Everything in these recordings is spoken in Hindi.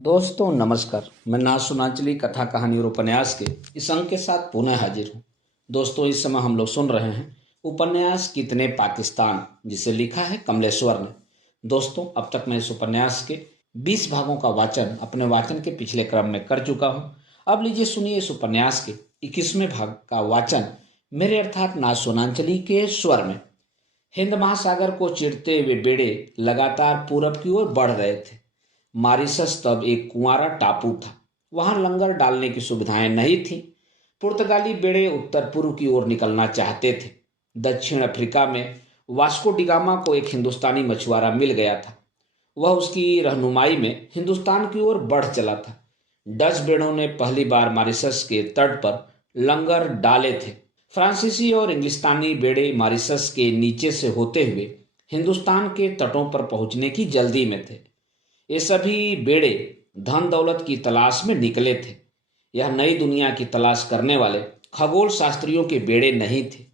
दोस्तों नमस्कार। मैं नासुनाचली कथा कहानी और उपन्यास के इस अंक के साथ पुनः हाजिर हूँ। दोस्तों इस समय हम लोग सुन रहे हैं उपन्यास कितने पाकिस्तान, जिसे लिखा है कमलेश्वर ने। दोस्तों अब तक मैं इस उपन्यास के 20 भागों का वाचन अपने वाचन के पिछले क्रम में कर चुका हूँ। अब लीजिए सुनिए इस उपन्यास के 21वें भाग का वाचन मेरे अर्थात नासुनाचली के स्वर में। हिंद महासागर को चिरते हुए बेड़े लगातार पूरब की ओर बढ़ रहे थे। मॉरिशस तब एक कुंवारा टापू था। वहां लंगर डालने की सुविधाएं नहीं थीं। पुर्तगाली बेड़े उत्तर पूर्व की ओर निकलना चाहते थे। दक्षिण अफ्रीका में वास्को डिगामा को एक हिंदुस्तानी मछुआरा मिल गया था। वह उसकी रहनुमाई में हिंदुस्तान की ओर बढ़ चला था। डच बेड़ों ने पहली बार मॉरिशस के तट पर लंगर डाले थे। फ्रांसीसी और इंग्लिस्तानी बेड़े मॉरिशस के नीचे से होते हुए हिंदुस्तान के तटों पर पहुंचने की जल्दी में थे। ये सभी बेड़े धन दौलत की तलाश में निकले थे। यह नई दुनिया की तलाश करने वाले खगोल शास्त्रियों के बेड़े नहीं थे।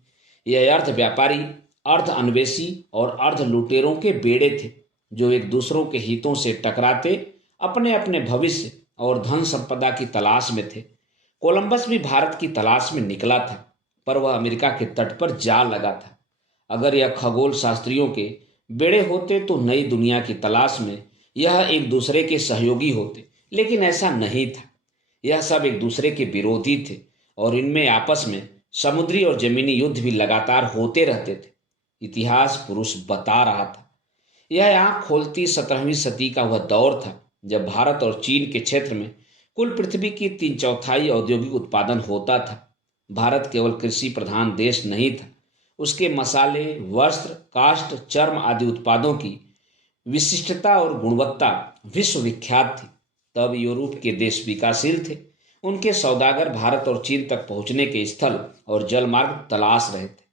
यह अर्ध व्यापारी, अर्ध अन्वेषी और अर्ध लुटेरों के बेड़े थे, जो एक दूसरों के हितों से टकराते अपने अपने भविष्य और धन संपदा की तलाश में थे। कोलंबस भी भारत की तलाश में निकला था, पर वह अमेरिका के तट पर जा लगा था। अगर यह खगोल शास्त्रियों के बेड़े होते तो नई दुनिया की तलाश में यह एक दूसरे के सहयोगी होते, लेकिन ऐसा नहीं था। यह सब एक दूसरे के विरोधी थे और इनमें आपस में समुद्री और जमीनी युद्ध भी लगातार होते रहते थे। इतिहास पुरुष बता रहा था। यह आंख खोलती 17वीं सदी का वह दौर था जब भारत और चीन के क्षेत्र में कुल पृथ्वी की 3/4 औद्योगिक उत्पादन होता था। भारत केवल कृषि प्रधान देश नहीं था। उसके मसाले, वस्त्र, काष्ठ, चर्म आदि उत्पादों की विशिष्टता और गुणवत्ता विश्व विख्यात थी। तब यूरोप के देश विकासशील थे। उनके सौदागर भारत और चीन तक पहुंचने के स्थल और जलमार्ग तलाश रहे थे।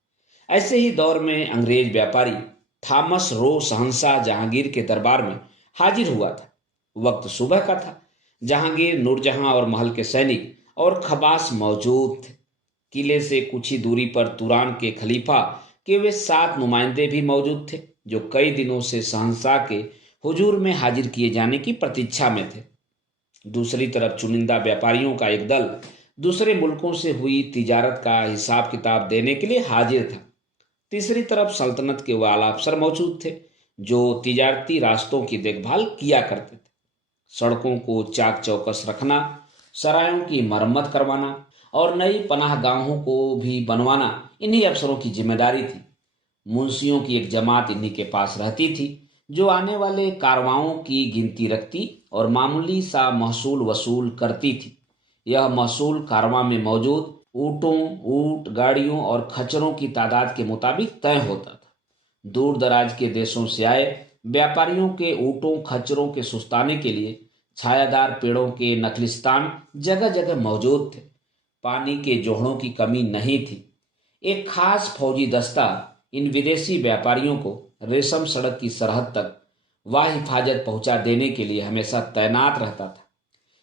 ऐसे ही दौर में अंग्रेज व्यापारी थॉमस रो शहंशाह जहांगीर के दरबार में हाजिर हुआ था। वक्त सुबह का था। जहांगीर, नूरजहां और महल के सैनिक और खबास मौजूद थे। किले से कुछ ही दूरी पर तुरान के खलीफा के वे 7 नुमाइंदे भी मौजूद थे, जो कई दिनों से शहंशाह के हुजूर में हाजिर किए जाने की प्रतीक्षा में थे। दूसरी तरफ चुनिंदा व्यापारियों का एक दल दूसरे मुल्कों से हुई तिजारत का हिसाब किताब देने के लिए हाजिर था। तीसरी तरफ सल्तनत के वाला अफसर मौजूद थे, जो तिजारती रास्तों की देखभाल किया करते थे। सड़कों को चाक चौकस रखना, सरायों की मरम्मत करवाना और नई पनाहगाहों को भी बनवाना इन्हीं अफसरों की जिम्मेदारी थी। मुंशियों की एक जमात इन्हीं के पास रहती थी, जो आने वाले कारवाओं की गिनती रखती और मामूली सा महसूल वसूल करती थी। यह महसूल कारवां में मौजूद ऊँटों, ऊँट गाड़ियों और खच्चरों की तादाद के मुताबिक तय होता था। दूर दराज के देशों से आए व्यापारियों के ऊँटों खच्चरों के सुस्ताने के लिए छायादार पेड़ों के नखलिस्तान जगह जगह मौजूद थे। पानी के जोहड़ों की कमी नहीं थी। एक खास फौजी दस्ता इन विदेशी व्यापारियों को रेशम सड़क की सरहद तक वाह हिफाजत पहुंचा देने के लिए हमेशा तैनात रहता था।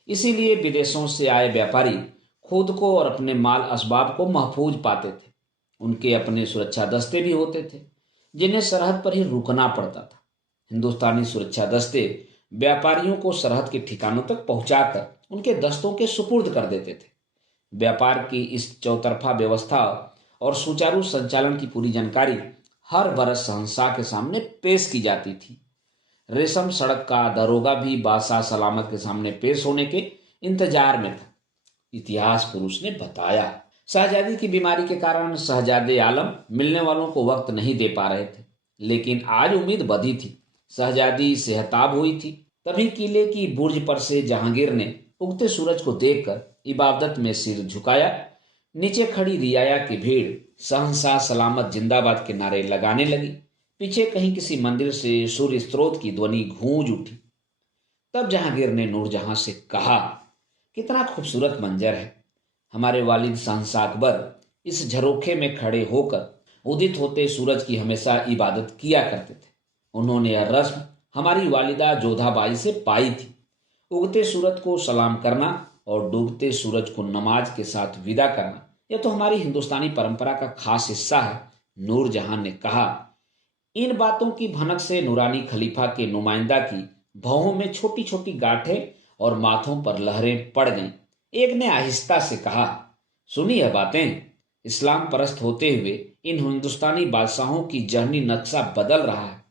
इसीलिए विदेशों से आए व्यापारी खुद को और अपने माल असबाब को महफूज पाते थे। उनके अपने सुरक्षा दस्ते भी होते थे, जिन्हें सरहद पर ही रुकना पड़ता था। हिंदुस्तानी सुरक्षा दस्ते व्यापारियों को सरहद के ठिकानों तक पहुंचाकर उनके दस्तों के सुपुर्द कर देते थे। व्यापार की इस चौतरफा व्यवस्था और सुचारू संचालन की पूरी जानकारी हर बरस शहंशाह के सामने पेश की जाती थी। रेशम सड़क का दरोगा भी बादशाह सलामत के सामने पेश होने के इंतजार में था। इतिहास पुरुष ने बताया, शहजादी की बीमारी के कारण शहजादे आलम मिलने वालों को वक्त नहीं दे पा रहे थे, लेकिन आज उम्मीद बधी थी। शहजादी सेहताब हुई थी। तभी किले की बुर्ज पर से जहांगीर ने उगते सूरज को देखकर इबादत में सिर झुकाया। नीचे खड़ी रियाया की भीड़ शहंशाह सलामत जिंदाबाद के नारे लगाने लगी। पीछे कहीं किसी मंदिर से सूर्य स्त्रोत की ध्वनि गूंज उठी। तब जहांगीर ने नूरजहां से कहा, कितना खूबसूरत मंजर है। हमारे वालिद शहंशाह अकबर इस झरोखे में खड़े होकर उदित होते सूरज की हमेशा इबादत किया करते थे। उन्होंने यह रस्म हमारी वालिदा जोधाबाई से पाई थी। उगते सूरज को सलाम करना और डूबते सूरज को नमाज के साथ विदा करना, यह तो हमारी हिंदुस्तानी परंपरा का खास हिस्सा है। नूरजहां ने कहा। इन बातों की भनक से नूरानी खलीफा के नुमाइंदा की भौहों में छोटी छोटी गांठें और माथों पर लहरें पड़ गईं। एक ने आहिस्ता से कहा, सुनी है बातें, इस्लाम परस्त होते हुए इन हिंदुस्तानी बादशाहों की जहनी नक्शा बदल रहा है।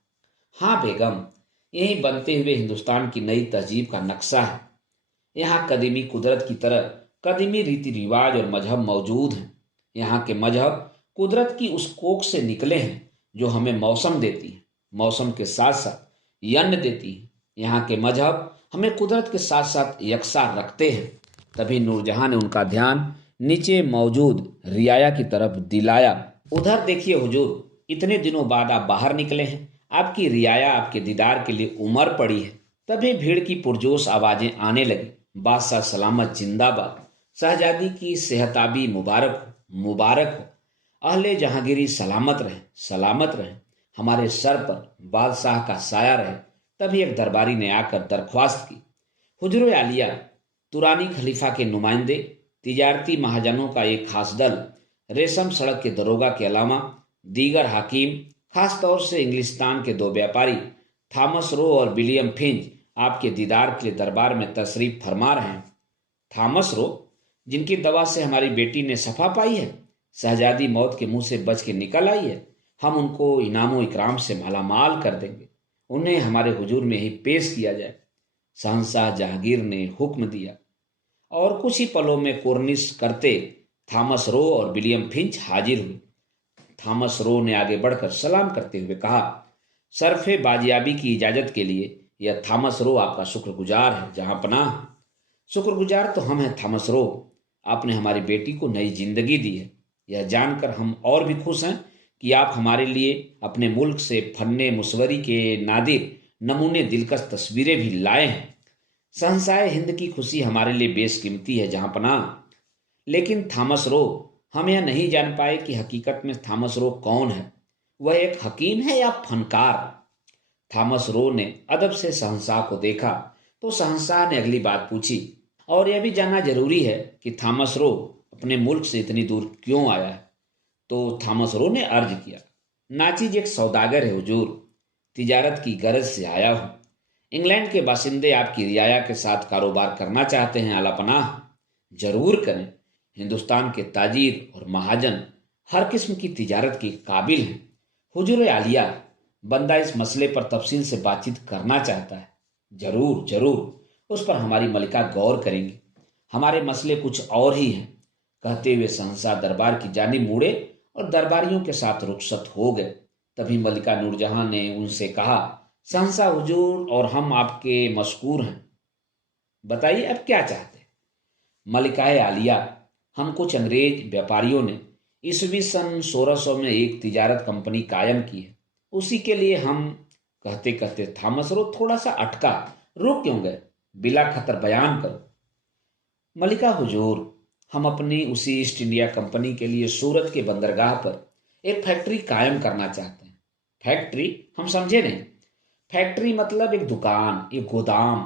हाँ बेगम, यही बनते हुए हिंदुस्तान की नई तहजीब का नक्शा है। यहाँ कदीमी कुदरत की तरह कदीमी रीति रिवाज और मजहब मौजूद हैं। यहाँ के मजहब कुदरत की उस कोख से निकले हैं जो हमें मौसम देती है, मौसम के साथ साथ यन्न देती है। यहाँ के मजहब हमें कुदरत के साथ साथ यकसा रखते हैं। तभी नूरजहां ने उनका ध्यान नीचे मौजूद रियाया की तरफ दिलाया। उधर देखिए हुजूर, इतने दिनों बाद आप बाहर निकले हैं। आपकी रियाया आपके दीदार के लिए उमर पड़ी है। तभी भीड़ की पुरजोश आवाजें आने लगी, बादशाह सलामत जिंदाबाद, शहजादी की सेहताबी मुबारक हो, मुबारक हो, अहले जहांगीरी सलामत रहे, सलामत रहे, हमारे सर पर बादशाह का साया रहे। तभी एक दरबारी ने आकर दरख्वास्त की, हुजूर आलिया, तुरानी खलीफा के नुमाइंदे, तिजारती महाजनों का एक खास दल, रेशम सड़क के दरोगा के अलावा दीगर हाकिम, खास तौर से इंग्लिस्तान के दो व्यापारी थॉमस रो और विलियम फिंच आपके दीदार के लिए दरबार में तशरीफ फरमा रहे हैं। थॉमस रो, जिनकी दवा से हमारी बेटी ने सफा पाई है, शहजादी मौत के मुंह से बच के निकल आई है। हम उनको इनामो इकराम से मालामाल कर देंगे। उन्हें हमारे हुजूर में ही पेश किया जाए। शहंशाह जहांगीर ने हुक्म दिया और कुछ ही पलों में कोर्निश करते थॉमस रो और विलियम फिंच हाजिर हुए। थॉमस रो ने आगे बढ़कर सलाम करते हुए कहा, सरफे बाजियाबी की इजाजत के लिए यह थॉमस रो आपका शुक्रगुजार है जहां पनाह। शुक्रगुजार तो हम हैं थॉमस रो, आपने हमारी बेटी को नई जिंदगी दी है। यह जानकर हम और भी खुश हैं कि आप हमारे लिए अपने मुल्क से फन्ने मुसवरी के नादिर नमूने दिलकश तस्वीरें भी लाए हैं। शहंशाह हिंद की खुशी हमारे लिए बेशकीमती है जहां पनाह। लेकिन थॉमस रो, हम यह नहीं जान पाए कि हकीकत में थॉमस रो कौन है। वह एक हकीम है या फनकार? थॉमस रो ने अदब से शहंशाह को देखा तो शहंशाह ने अगली बात पूछी, और यह भी जानना जरूरी है कि थॉमस रो अपने मुल्क से इतनी दूर क्यों आया है। तो थॉमस रो ने अर्ज किया, नाचीज एक सौदागर है हुजूर, तिजारत की गरज से आया हूं। इंग्लैंड के बाशिंदे आपकी रियाया के साथ कारोबार करना चाहते हैं आलापनाह। जरूर करें। हिंदुस्तान के ताजीर और महाजन हर किस्म की तिजारत के काबिल हैं। हुजूर आलिया, बंदा इस मसले पर तफसील से बातचीत करना चाहता है। जरूर जरूर, उस पर हमारी मलिका गौर करेंगी। हमारे मसले कुछ और ही हैं। कहते हुए शहंशाह दरबार की जानिब मुड़े और दरबारियों के साथ रुखसत हो गए। तभी मलिका नूरजहां ने उनसे कहा, शहंशाह हुजूर और हम आपके मशकूर हैं। बताइए अब क्या चाहते हैं? मलिकाए आलिया, हम कुछ अंग्रेज व्यापारियों ने ईस्वी सन 1600 में एक तिजारत कंपनी कायम की है। उसी के लिए हम। कहते कहते थॉमस रो थोड़ा सा अटका, रुक क्यों गए? बिला खतर बयान करो। मलिका हुजूर, हम अपनी उसी ईस्ट इंडिया कंपनी के लिए सूरत के बंदरगाह पर एक फैक्ट्री कायम करना चाहते हैं। फैक्ट्री? हम समझे नहीं। फैक्ट्री मतलब एक दुकान, एक गोदाम,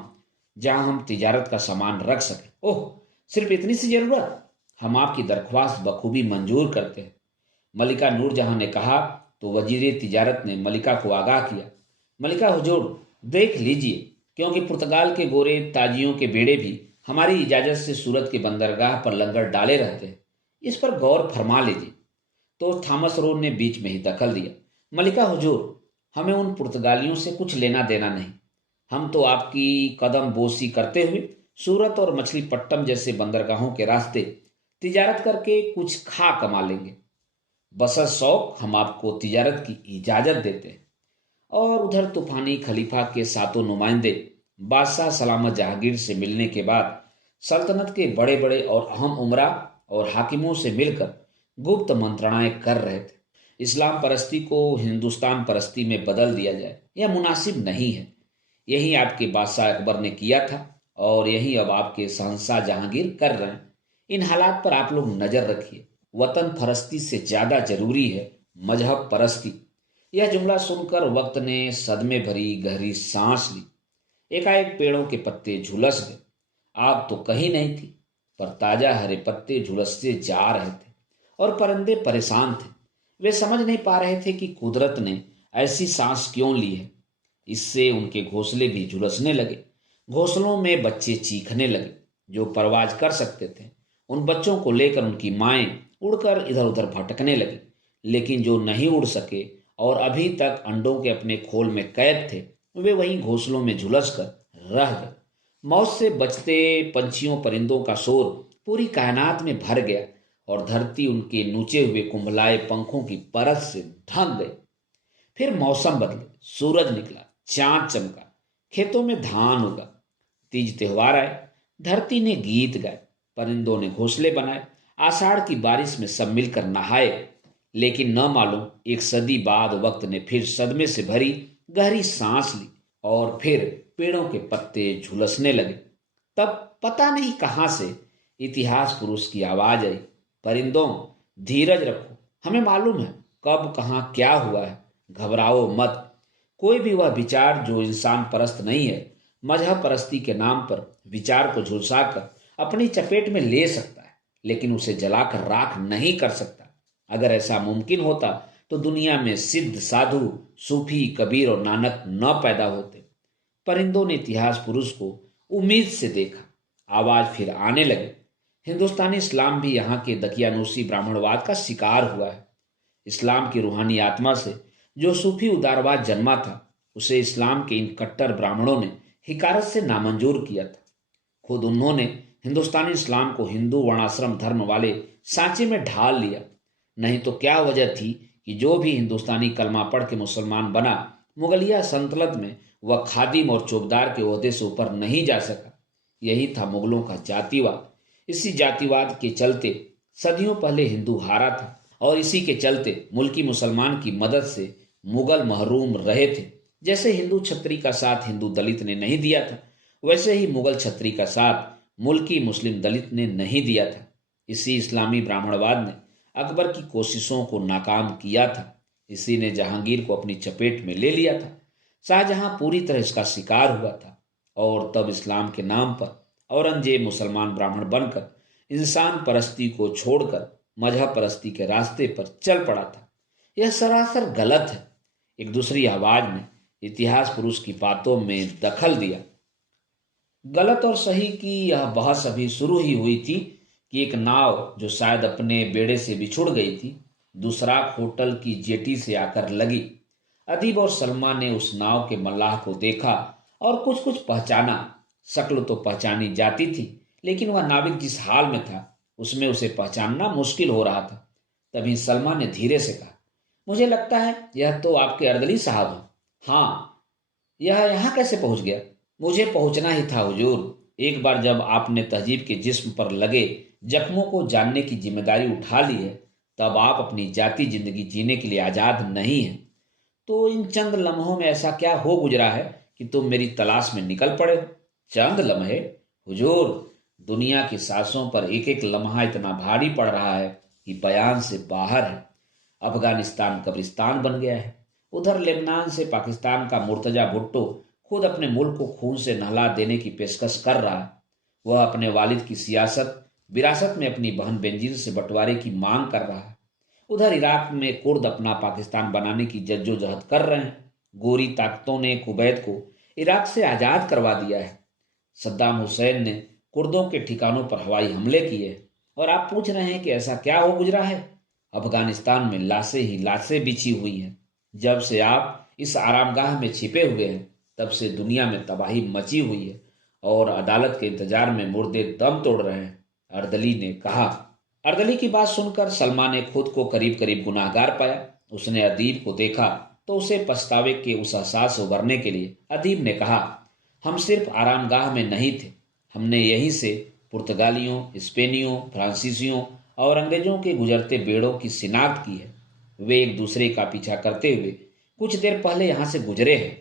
जहां हम तिजारत का सामान रख सकें। ओह, सिर्फ इतनी सी जरूरत? हम आपकी दरख्वास्त बखूबी मंजूर करते हैं। मलिका नूरजहां ने कहा तो वजीर तिजारत ने मलिका को आगाह किया, मलिका हुजूर देख लीजिए, क्योंकि पुर्तगाल के गोरे ताजियों के बेड़े भी हमारी इजाजत से सूरत के बंदरगाह पर लंगर डाले रहते हैं। इस पर गौर फरमा लीजिए। तो थॉमस रो ने बीच में ही दखल दिया, मलिका हुजूर, हमें उन पुर्तगालियों से कुछ लेना देना नहीं। हम तो आपकी कदम बोसी करते हुए सूरत और मछलीपट्टम जैसे बंदरगाहों के रास्ते तिजारत करके कुछ खा कमा लेंगे। बसर शौक हम आपको तिजारत की इजाजत देते हैं। और उधर तूफानी खलीफा के सातों नुमाइंदे बादशाह सलामत जहांगीर से मिलने के बाद सल्तनत के बड़े बड़े और अहम उमरा और हाकिमों से मिलकर गुप्त मंत्रणाएं कर रहे थे। इस्लाम परस्ती को हिंदुस्तान परस्ती में बदल दिया जाए, यह मुनासिब नहीं है। यही आपके बादशाह अकबर ने किया था और यही अब आपके शहंशाह जहांगीर कर रहे हैं। इन हालात पर आप लोग नजर रखिए। वतन परस्ती से ज्यादा जरूरी है मजहब परस्ती। यह जुमला सुनकर वक्त ने सदमे भरी गहरी सांस ली। एकाएक पेड़ों के पत्ते झुलस गए। आग तो कहीं नहीं थी, पर ताजा हरे पत्ते झुलसते जा रहे थे और परिंदे परेशान थे। वे समझ नहीं पा रहे थे कि कुदरत ने ऐसी सांस क्यों ली है। इससे उनके घोंसले भी झुलसने लगे। घोंसलों में बच्चे चीखने लगे। जो परवाज कर सकते थे उन बच्चों को लेकर उनकी माएं उड़कर इधर उधर भटकने लगी, लेकिन जो नहीं उड़ सके और अभी तक अंडों के अपने खोल में कैद थे वे वहीं घोंसलों में झुलस कर रह गए। मौत से बचते पंछियों परिंदों का शोर पूरी कायनात में भर गया और धरती उनके नीचे हुए कुंभलाए पंखों की परत से ढक गई। फिर मौसम बदले, सूरज निकला, चांद चमका, खेतों में धान उगा, तीज त्योहार आए, धरती ने गीत गाए, परिंदों ने घोंसले बनाए, आषाढ़ की बारिश में सब मिलकर नहाए। लेकिन न मालूम एक सदी बाद वक्त ने फिर सदमे से भरी गहरी सांस ली और फिर पेड़ों के पत्ते झुलसने लगे। तब पता नहीं कहां से इतिहास पुरुष की आवाज आई, परिंदों धीरज रखो, हमें मालूम है कब कहां क्या हुआ है, घबराओ मत। कोई भी वह विचार जो इंसान परस्त नहीं है मजहब परस्ती के नाम पर विचार को झुलसाकर अपनी चपेट में ले सकता है, लेकिन उसे जलाकर राख नहीं कर सकता। अगर ऐसा मुमकिन होता तो दुनिया में सिद्ध साधु सूफी कबीर और नानक न पैदा होते। परिंदों ने इतिहास पुरुष को उम्मीद से देखा। आवाज फिर आने लगी। हिंदुस्तानी इस्लाम भी यहाँ के दकियानूसी ब्राह्मणवाद का शिकार हुआ है। इस्लाम की रूहानी आत्मा से जो सूफी उदारवाद जन्मा था उसे इस्लाम के इन कट्टर ब्राह्मणों ने हिकारत से नामंजूर किया था। खुद उन्होंने हिंदुस्तानी इस्लाम को हिंदू वर्णाश्रम धर्म वाले सांचे में ढाल लिया। नहीं तो क्या वजह थी कि जो भी हिंदुस्तानी कलमा पढ़ के मुसलमान बना मुगलिया सल्तनत में वह खादिम और चौकीदार के ओहदे से ऊपर नहीं जा सका। यही था मुगलों का जातिवाद। इसी जातिवाद के चलते सदियों पहले हिंदू हारा था और इसी के चलते मुल्की मुसलमान की मदद से मुगल महरूम रहे थे। जैसे हिंदू छत्री का साथ हिंदू दलित ने नहीं दिया था, वैसे ही मुगल छत्री का साथ मुल्की मुस्लिम दलित ने नहीं दिया था। इसी इस्लामी ब्राह्मणवाद ने अकबर की कोशिशों को नाकाम किया था। इसी ने जहांगीर को अपनी चपेट में ले लिया था। शाहजहां पूरी तरह इसका शिकार हुआ था और तब इस्लाम के नाम पर औरंगजेब मुसलमान ब्राह्मण बनकर इंसान परस्ती को छोड़कर मजहब परस्ती के रास्ते पर चल पड़ा था। यह सरासर गलत है। एक दूसरी आवाज ने इतिहास पुरुष की बातों में दखल दिया। गलत और सही की यह बहस अभी शुरू ही हुई थी कि एक नाव जो शायद अपने बेड़े से बिछुड़ गई थी दूसराक होटल की जेटी से आकर लगी। अदीब और सलमा ने उस नाव के मल्लाह को देखा और कुछ कुछ पहचाना। शक्ल तो पहचानी जाती थी, लेकिन वह नाविक जिस हाल में था उसमें उसे पहचानना मुश्किल हो रहा था। तभी सलमा ने धीरे से कहा, मुझे लगता है यह तो आपके अर्दली साहब हैं। हाँ, यह यहाँ कैसे पहुंच गया? मुझे पहुंचना ही था हुजूर। एक बार जब आपने तहजीब के जिस्म पर लगे जख्मों को जानने की जिम्मेदारी उठा ली है तब आप अपनी जाती जिंदगी जीने के लिए आजाद नहीं हैं। तो इन चंद लम्हों में ऐसा क्या हो गुजरा है कि तुम मेरी तलाश में निकल पड़े हो? चंद लम्हे हुजूर, दुनिया की सांसों पर एक एक लम्हा इतना भारी पड़ रहा है कि बयान से बाहर है। अफगानिस्तान कब्रिस्तान बन गया है। उधर लेबनान से पाकिस्तान का मुर्तजा भुट्टो खुद अपने मुल्क को खून से नहला देने की पेशकश कर रहा है। वह अपने वालिद की सियासत विरासत में अपनी बहन बेनजीर से बंटवारे की मांग कर रहा है। उधर इराक में कुर्द अपना पाकिस्तान बनाने की जद्दोजहद कर रहे हैं। गोरी ताकतों ने कुवैत को इराक से आजाद करवा दिया है। सद्दाम हुसैन ने कुर्दों के ठिकानों पर हवाई हमले किए और आप पूछ रहे हैं कि ऐसा क्या हो गुजरा है? अफगानिस्तान में लाशें ही लाशें बिछी हुई हैं। जब से आप इस आरामगाह में छिपे हुए हैं तब से दुनिया में तबाही मची हुई है और अदालत के इंतजार में मुर्दे दम तोड़ रहे हैं, अर्दली ने कहा। अर्दली की बात सुनकर सलमा ने खुद को करीब करीब गुनाहगार पाया। उसने अदीब को देखा तो उसे पछतावे के उस एहसास से उबरने के लिए अदीब ने कहा, हम सिर्फ आरामगाह में नहीं थे, हमने यहीं से पुर्तगालियों, स्पेनियों, फ्रांसीसियों और अंग्रेजों के गुजरते बेड़ों की शिनाख्त की है। वे एक दूसरे का पीछा करते हुए कुछ देर पहले यहाँ से गुजरे हैं।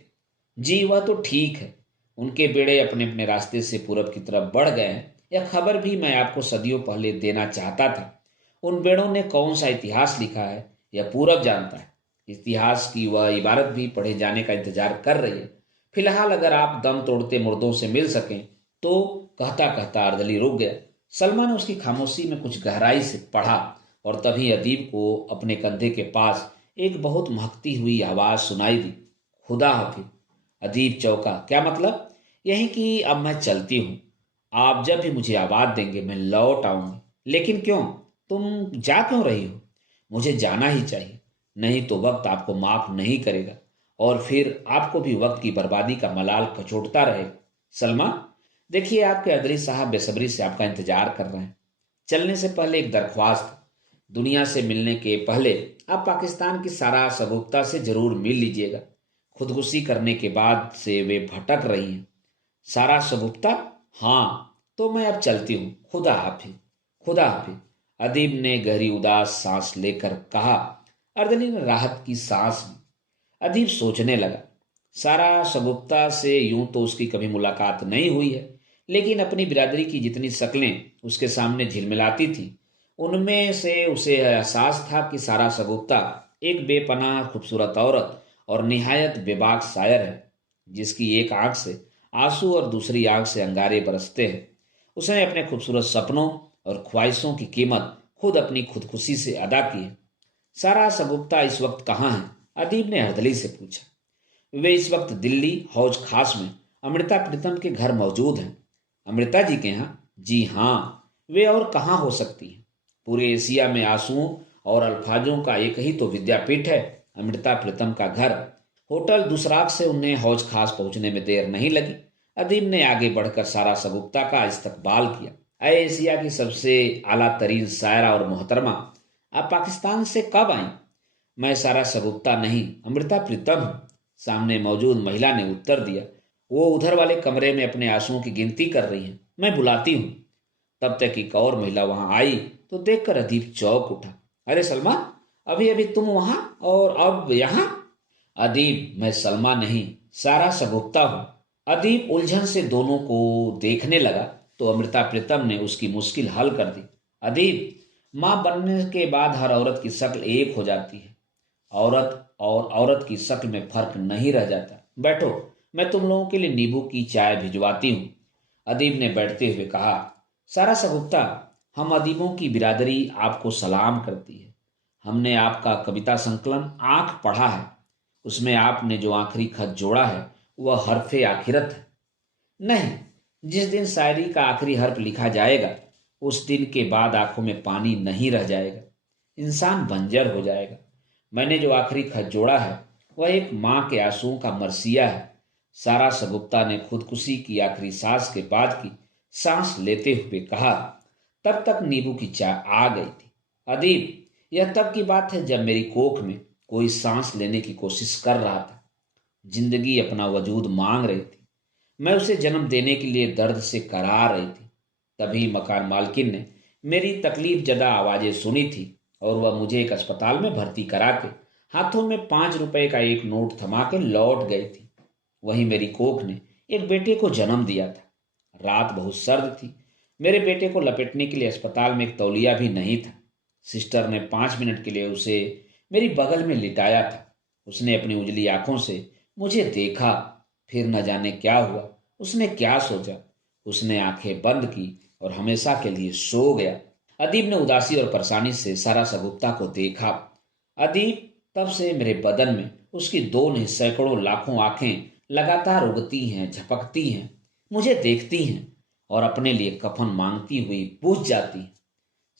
जी वह तो ठीक है, उनके बेड़े अपने अपने रास्ते से पूरब की तरफ बढ़ गए हैं। यह खबर भी मैं आपको सदियों पहले देना चाहता था। उन बेड़ों ने कौन सा इतिहास लिखा है यह पूरब जानता है। इतिहास की वह इबारत भी पढ़े जाने का इंतजार कर रही है। फिलहाल अगर आप दम तोड़ते मुर्दों से मिल सकें तो। कहता कहता अर्दली रुक गया। सलमा ने उसकी खामोशी में कुछ गहराई से पढ़ा और तभी अदीब को अपने कंधे के पास एक बहुत महकती हुई आवाज सुनाई दी, खुदा हाफिज। अदीब चौंका, क्या मतलब? यही कि अब मैं चलती हूँ। आप जब भी मुझे आवाज देंगे मैं लौट आऊंगी। लेकिन क्यों? तुम जा क्यों रही हो? मुझे जाना ही चाहिए, नहीं तो वक्त आपको माफ नहीं करेगा और फिर आपको भी वक्त की बर्बादी का मलाल कचोटता रहेगा। सलमा, देखिए आपके अदरी साहब बेसब्री से आपका इंतजार कर रहे हैं। चलने से पहले एक दरख्वास्त। दुनिया से मिलने के पहले आप पाकिस्तान की सारा सबूकता से जरूर मिल लीजिएगा। खुदकुशी करने के बाद से वे भटक रही हैं। सारा सबूकता? हाँ, तो मैं अब चलती हूँ। खुदा हाफिज। खुदा हाफिज। अदीब ने गहरी उदास सांस लेकर कहा। अर्दली ने राहत की सांस ली। अदीब सोचने लगा। सारा सबुक्ता से यूं तो उसकी कभी मुलाकात नहीं हुई है, लेकिन अपनी बिरादरी की जितनी शक्लें उसके सामने झिलमिलाती थी, उनमें से उसे एहसास था कि सारा सबुक्ता एक बेपनाह खूबसूरत औरत और निहायत बेबाक शायर है, जिसकी एक आंख से आंसू और दूसरी आंख से अंगारे बरसते हैं। उसने अपने खूबसूरत सपनों और ख्वाहिशों की कीमत खुद अपनी खुदकुशी से अदा की है। सारा सबुक्ता इस वक्त कहाँ है? अदीब ने हरदली से पूछा। वे इस वक्त दिल्ली हौज खास में अमृता प्रीतम के घर मौजूद हैं। अमृता जी के यहाँ? जी हाँ, वे और कहाँ हो सकती हैं? पूरे एशिया में आंसुओं और अल्फाजों का एक ही तो विद्यापीठ है, अमृता प्रीतम का घर। होटल दुसराक से उन्हें हौज खास पहुंचने में देर नहीं लगी। अदीब ने आगे बढ़कर सारा सबुक्ता का इस्तकबाल किया। अय एशिया की सबसे आला तरीन शायरा और मोहतरमा, आप पाकिस्तान से कब आई? मैं सारा सबुक्ता नहीं, अमृता प्रीतम हूँ, सामने मौजूद महिला ने उत्तर दिया। वो उधर वाले कमरे में अपने आंसुओं की गिनती कर रही हैं, मैं बुलाती हूँ। तब तक एक और महिला वहां आई तो देखकर अदीब चौंक उठा। अरे सलमा, अभी अभी तुम वहां और अब यहाँ? अदीब, मैं सलमा नहीं, सारा सबुक्ता हूँ। अदीब उलझन से दोनों को देखने लगा तो अमृता प्रीतम ने उसकी मुश्किल हल कर दी। अदीब, माँ बनने के बाद हर औरत की शक्ल एक हो जाती है। औरत और औरत की शक्ल में फर्क नहीं रह जाता। बैठो, मैं तुम लोगों के लिए नींबू की चाय भिजवाती हूँ। अदीब ने बैठते हुए कहा। सारा सबुक्ता, हम अदीबों की बिरादरी आपको सलाम करती है। हमने आपका कविता संकलन आंख पढ़ा है। उसमें आपने जो आखिरी खत जोड़ा है वह हरफे आखिरत है। नहीं, जिस दिन शायरी का आखिरी हर्फ लिखा जाएगा उस दिन के बाद आंखों में पानी नहीं रह जाएगा, इंसान बंजर हो जाएगा। मैंने जो आखिरी खत जोड़ा है वह एक माँ के आंसुओं का मरसिया है। सारा सबुक्ता ने खुदकुशी की आखिरी सांस के बाद की सांस लेते हुए कहा। तब तक नींबू की चाय आ गई थी। अदीब, यह तब की बात है जब मेरी कोख में कोई सांस लेने की कोशिश कर रहा था। जिंदगी अपना वजूद मांग रही थी। मैं उसे जन्म देने के लिए दर्द से करा रही थी। तभी मकान मालकिन ने मेरी तकलीफ जदा आवाजें सुनी थी और वह मुझे एक अस्पताल में भर्ती करा के हाथों में 5 रुपए का एक नोट थमा के लौट गई थी। वहीं मेरी कोख ने एक बेटे को जन्म दिया था। रात बहुत सर्द थी। मेरे बेटे को लपेटने के लिए अस्पताल में एक तौलिया भी नहीं था। सिस्टर ने 5 मिनट के लिए उसे मेरी बगल में लिटाया था। उसने अपनी उजली आंखों से मुझे देखा, फिर न जाने क्या हुआ, उसने क्या सोचा, उसने आंखें बंद की और हमेशा के लिए सो गया। अदीब ने उदासी और परेशानी से सारा सबुक्ता को देखा। अदीब, तब से मेरे बदन में उसकी दो नहीं सैकड़ों लाखों आंखें लगातार उगती हैं, झपकती हैं, मुझे देखती हैं और अपने लिए कफन मांगती हुई बुझ जाती हैं।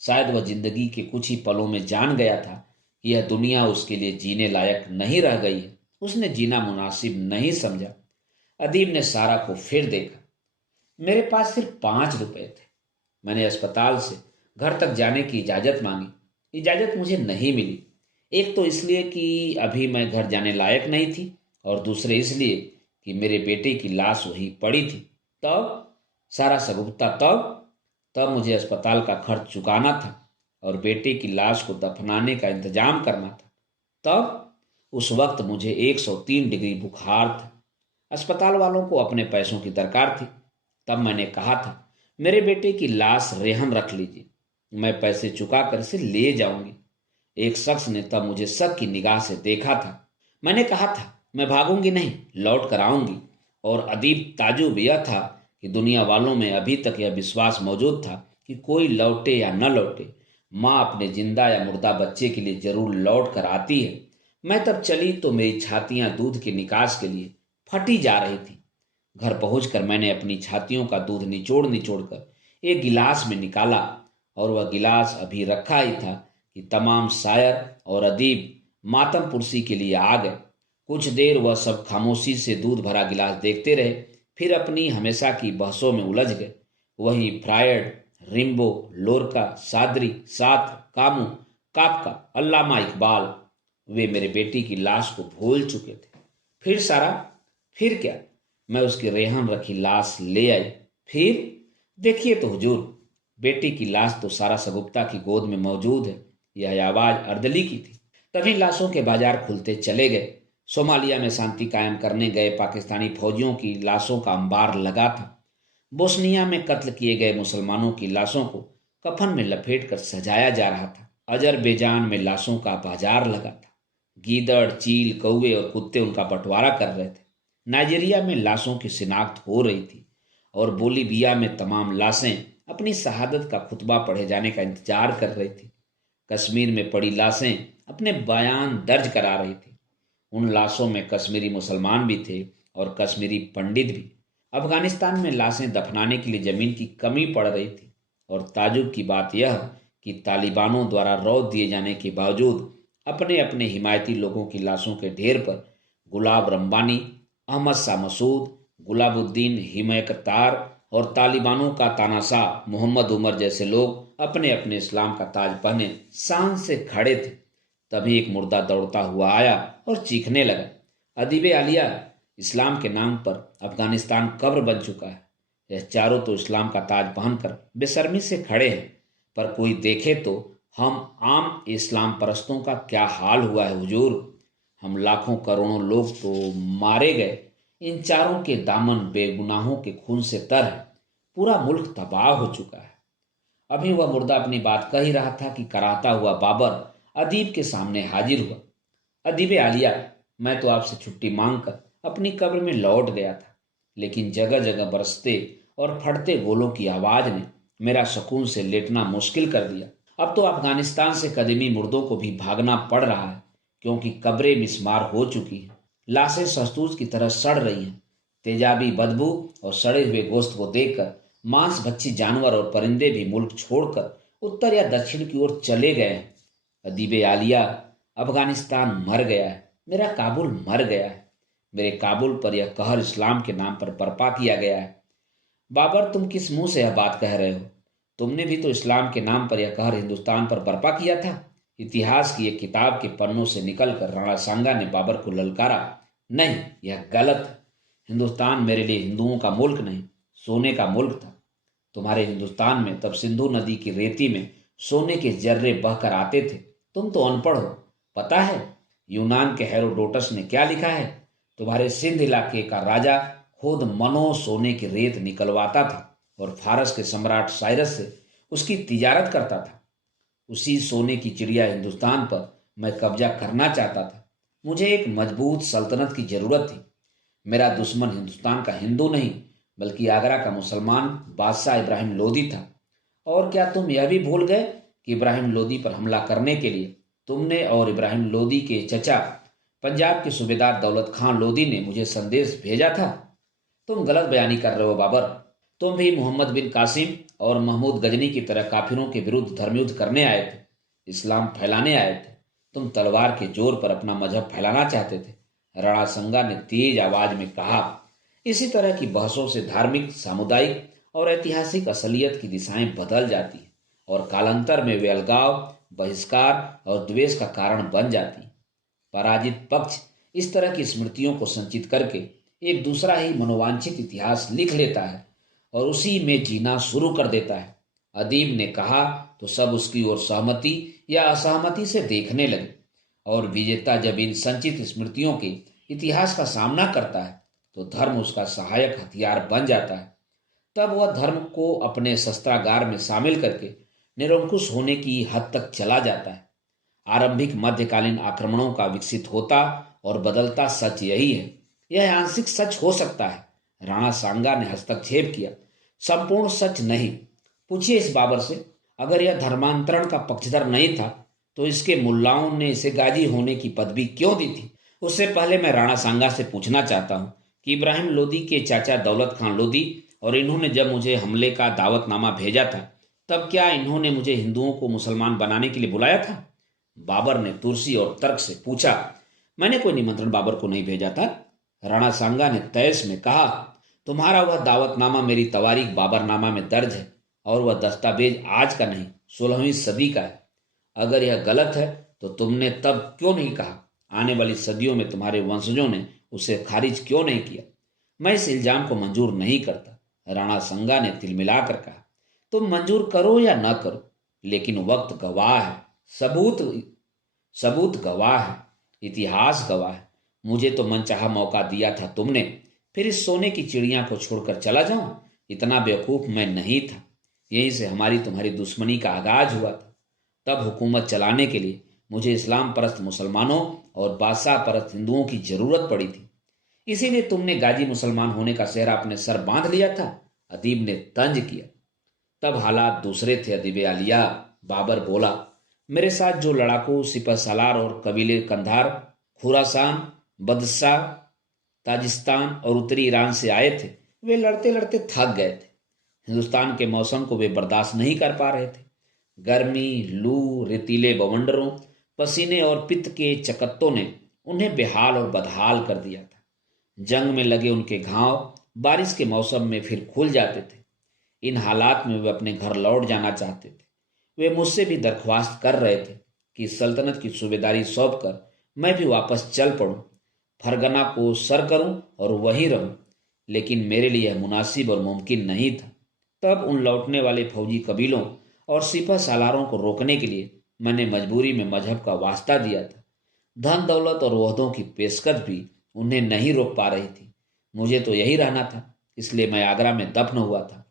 शायद वह जिंदगी के कुछ ही पलों में जान गया था कि यह दुनिया उसके लिए जीने लायक नहीं रह गई है। उसने जीना मुनासिब नहीं समझा। अदीब ने सारा को फिर देखा। मेरे पास सिर्फ 5 रुपए थे। मैंने अस्पताल से घर तक जाने की इजाजत मांगी। इजाजत मुझे नहीं मिली। एक तो इसलिए कि अभी मैं घर जाने लायक नहीं थी और दूसरे इसलिए कि मेरे बेटे की लाश वहीं पड़ी थी। तब सारा सबूता, तब तब मुझे अस्पताल का खर्च चुकाना था और बेटे की लाश को दफनाने का इंतजाम करना था। तब उस वक्त मुझे 103 डिग्री बुखार था। अस्पताल वालों को अपने पैसों की दरकार थी। तब मैंने कहा था, मेरे बेटे की लाश रेहन रख लीजिए, मैं पैसे चुका कर इसे ले जाऊंगी। एक शख्स ने तब मुझे शक की निगाह से देखा था। मैंने कहा था, मैं भागूंगी नहीं, लौट कर आऊंगी। और अदीब, ताजुब यह था कि दुनिया वालों में अभी तक यह विश्वास मौजूद था कि कोई लौटे या न लौटे, माँ अपने जिंदा या मुर्दा बच्चे के लिए जरूर लौट कर आती है। मैं तब चली तो मेरी छातियां दूध के निकास के लिए फटी जा रही थी। घर पहुंचकर मैंने अपनी छातियों का दूध निचोड़ निचोड़ कर एक गिलास में निकाला और वह गिलास अभी रखा ही था कि तमाम शायर और अदीब मातम पुरसी के लिए आ गए। कुछ देर वह सब खामोशी से दूध भरा गिलास देखते रहे, फिर अपनी हमेशा की बहसों में उलझ गए। वहीं फ्रायड, रिम्बो, लोरका, सादरी, Sartre, Camus, Kafka, Allama Iqbal, वे मेरे बेटी की लाश को भूल चुके थे। फिर सारा, फिर क्या? मैं उसकी रेहन रखी लाश ले आई। फिर देखिए तो हुजूर, बेटी की लाश तो सारा सगुप्ता की गोद में मौजूद है। यह आवाज अर्दली की थी। तभी लाशों के बाजार खुलते चले गए। सोमालिया में शांति कायम करने गए पाकिस्तानी फौजियों की लाशों का अंबार लगा था। बोस्निया में कत्ल किए गए मुसलमानों की लाशों को कफन में लपेट कर सजाया जा रहा था। अजरबैजान में लाशों का बाजार लगा था। गीदड़, चील, कौवे और कुत्ते उनका बंटवारा कर रहे थे। नाइजीरिया में लाशों की शिनाख्त हो रही थी और बोलीविया में तमाम लाशें अपनी शहादत का खुतबा पढ़े जाने का इंतजार कर रही थी। कश्मीर में पड़ी लाशें अपने बयान दर्ज करा रही थी। उन लाशों में कश्मीरी मुसलमान भी थे और कश्मीरी पंडित भी। अफगानिस्तान में लाशें दफनाने के लिए जमीन की कमी पड़ रही थी और ताजुब की बात यह कि तालिबानों द्वारा रौंद दिए जाने के बावजूद अपने अपने हिमायती लोगों की लाशों के ढेर पर गुलाब रंबानी, अहमद शाह मसूद, गुलाबुद्दीन हिमयकतार और तालिबानों का तानाशाह मोहम्मद उमर जैसे लोग अपने अपने इस्लाम का ताज पहने शान से खड़े थे। तभी एक मुर्दा दौड़ता हुआ आया और चीखने लगा, अदीबे आलिया, इस्लाम के नाम पर अफगानिस्तान कब्र बन चुका है। यह चारों तो इस्लाम का ताज पहनकर बेशर्मी से खड़े हैं, पर कोई देखे तो हम आम इस्लाम परस्तों का क्या हाल हुआ है हुजूर। हम लाखों करोड़ों लोग तो मारे गए। इन चारों के दामन बेगुनाहों के खून से तर है। पूरा मुल्क तबाह हो चुका है। अभी वह मुर्दा अपनी बात कह ही रहा था कि कराहता हुआ बाबर अदीब के सामने हाजिर हुआ। अदीबे आलिया, मैं तो आपसे छुट्टी मांगकर अपनी कब्र में लौट गया था, लेकिन जगह जगह बरसते और फटते गोलों की आवाज ने मेरा सुकून से लेटना मुश्किल कर दिया। अब तो अफगानिस्तान से कदीमी मुर्दों को भी भागना पड़ रहा है, क्योंकि कब्रें मिस्मार हो चुकी हैं। लाशें सस्तूज की तरह सड़ रही हैं। तेजाबी बदबू और सड़े हुए गोश्त को देखकर मांस भक्षी जानवर और परिंदे भी मुल्क छोड़कर उत्तर या दक्षिण की ओर चले गए हैं। अदीबे आलिया, अफगानिस्तान मर गया है। मेरा काबुल मर गया है। मेरे काबुल पर यह कहर इस्लाम के नाम पर बर्पा किया गया है। बाबर, तुम किस मुंह से यह बात कह रहे हो? तुमने भी तो इस्लाम के नाम पर यह कहर हिंदुस्तान पर बर्पा किया था। इतिहास की एक किताब के पन्नों से निकलकर राणा सांगा ने बाबर को ललकारा, नहीं, यह गलत है। हिंदुस्तान मेरे लिए हिंदुओं का मुल्क नहीं, सोने का मुल्क था। तुम्हारे हिंदुस्तान में तब सिंधु नदी की रेती में सोने के जर्रे बहकर आते थे। तुम तो अनपढ़ हो। पता है यूनान के हेरोडोटस ने क्या लिखा है? तुम्हारे सिंध इलाके का राजा खुद मनो सोने की रेत निकलवाता था और फारस के सम्राट साइरस से उसकी तिजारत करता था। उसी सोने की चिड़िया हिंदुस्तान पर मैं कब्जा करना चाहता था। मुझे एक मजबूत सल्तनत की जरूरत थी। मेरा दुश्मन हिंदुस्तान का हिंदू नहीं, बल्कि आगरा का मुसलमान बादशाह इब्राहिम लोदी था। और क्या तुम यह भी भूल गए कि इब्राहिम लोदी पर हमला करने के लिए तुमने और इब्राहिम लोदी के चचा पंजाब के सूबेदार दौलत खान लोदी ने मुझे संदेश भेजा था? तुम गलत बयानी कर रहे हो बाबर। तुम भी मोहम्मद बिन कासिम और महमूद गजनी की तरह काफिरों के विरुद्ध धर्मयुद्ध करने आए थे, इस्लाम फैलाने आए थे। तुम तलवार के जोर पर अपना मजहब फैलाना चाहते थे, राणा संगा ने तेज आवाज में कहा। इसी तरह की बहसों से धार्मिक, सामुदायिक और ऐतिहासिक असलियत की दिशाएं बदल जाती हैं और कालांतर में वे अलगाव, बहिष्कार और द्वेष का कारण बन जाती हैं। पराजित पक्ष इस तरह की स्मृतियों को संचित करके एक दूसरा ही मनोवांछित इतिहास लिख लेता है और उसी में जीना शुरू कर देता है। अदीब ने कहा तो सब उसकी ओर सहमति या असहमति से देखने लगे, और विजेता जब इन संचित स्मृतियों के इतिहास का सामना करता है तो धर्म उसका सहायक हथियार बन जाता है। तब वह धर्म को अपने शस्त्रागार में शामिल करके निरंकुश होने की हद तक चला जाता है। आरंभिक मध्यकालीन आक्रमणों का विकसित होता और बदलता सच यही है। यह आंशिक सच हो सकता है, राणा सांगा ने हस्तक्षेप किया, संपूर्ण सच नहीं। पूछिए इस बाबर से, अगर यह धर्मांतरण का पक्षधर नहीं था तो इसके मुल्लाओं ने इसे गाजी होने की पदवी क्यों दी थी? उससे पहले मैं राणा सांगा से पूछना चाहता हूं कि इब्राहिम लोदी के चाचा दौलत खान लोदी और इन्होंने जब मुझे हमले का दावतनामा भेजा था, तब क्या इन्होंने मुझे हिंदुओं को मुसलमान बनाने के लिए बुलाया था? बाबर ने तुरसी और तर्क से पूछा। मैंने कोई निमंत्रण बाबर को नहीं भेजा था। राणा सांगा ने तैश में कहा। तुम्हारा वह दावतनामा मेरी तवारीख बाबरनामा में दर्ज है और वह दस्तावेज आज का नहीं 16वीं सदी का है। अगर यह गलत है तो तुमने तब क्यों नहीं कहा? आने वाली सदियों में तुम्हारे वंशजों ने उसे खारिज क्यों नहीं किया? मैं इस इल्जाम को मंजूर नहीं करता। राणा संगा ने तिलमिलाकर कहा। तुम मंजूर करो या न करो, लेकिन वक्त गवाह है, सबूत सबूत गवाह है, इतिहास गवाह है। मुझे तो मनचाहा मौका दिया था तुमने, फिर इस सोने की चिड़िया को छोड़कर चला जाऊं? इतना बेवकूफ मैं नहीं था। यहीं से हमारी तुम्हारी दुश्मनी का आगाज हुआ था। तब हुकूमत चलाने के लिए मुझे इस्लाम परस्त मुसलमानों और बादशाह परस्त हिंदुओं की जरूरत पड़ी थी। इसीलिए तुमने गाजी मुसलमान होने का सेहरा अपने सर बांध लिया था। अदीब ने तंज किया। तब हालात दूसरे थे अदीब आलिया। बाबर बोला। मेरे साथ जो लड़ाकू सिपह सालार और कबीले कंधार, खुरासान, बदशाह, ताजिस्तान और उत्तरी ईरान से आए थे, वे लड़ते लड़ते थक गए थे। हिंदुस्तान के मौसम को वे बर्दाश्त नहीं कर पा रहे थे। गर्मी, लू, रेतीले बवंडरों, पसीने और पित्त के चकत्तों ने उन्हें बेहाल और बदहाल कर दिया था। जंग में लगे उनके घाव बारिश के मौसम में फिर खुल जाते थे। इन हालात में वे अपने घर लौट जाना चाहते थे। वे मुझसे भी दरख्वास्त कर रहे थे कि सल्तनत की सूबेदारी सौंप कर मैं भी वापस चल पड़ूं, फरगना को सर करूं और वहीं रहूं, लेकिन मेरे लिए यह मुनासिब और मुमकिन नहीं था। तब उन लौटने वाले फौजी कबीलों और सिपह सालारों को रोकने के लिए मैंने मजबूरी में मजहब का वास्ता दिया था। धन दौलत और ओहदों की पेशकश भी उन्हें नहीं रोक पा रही थी। मुझे तो यही रहना था, इसलिए मैं आगरा में दफन हुआ था।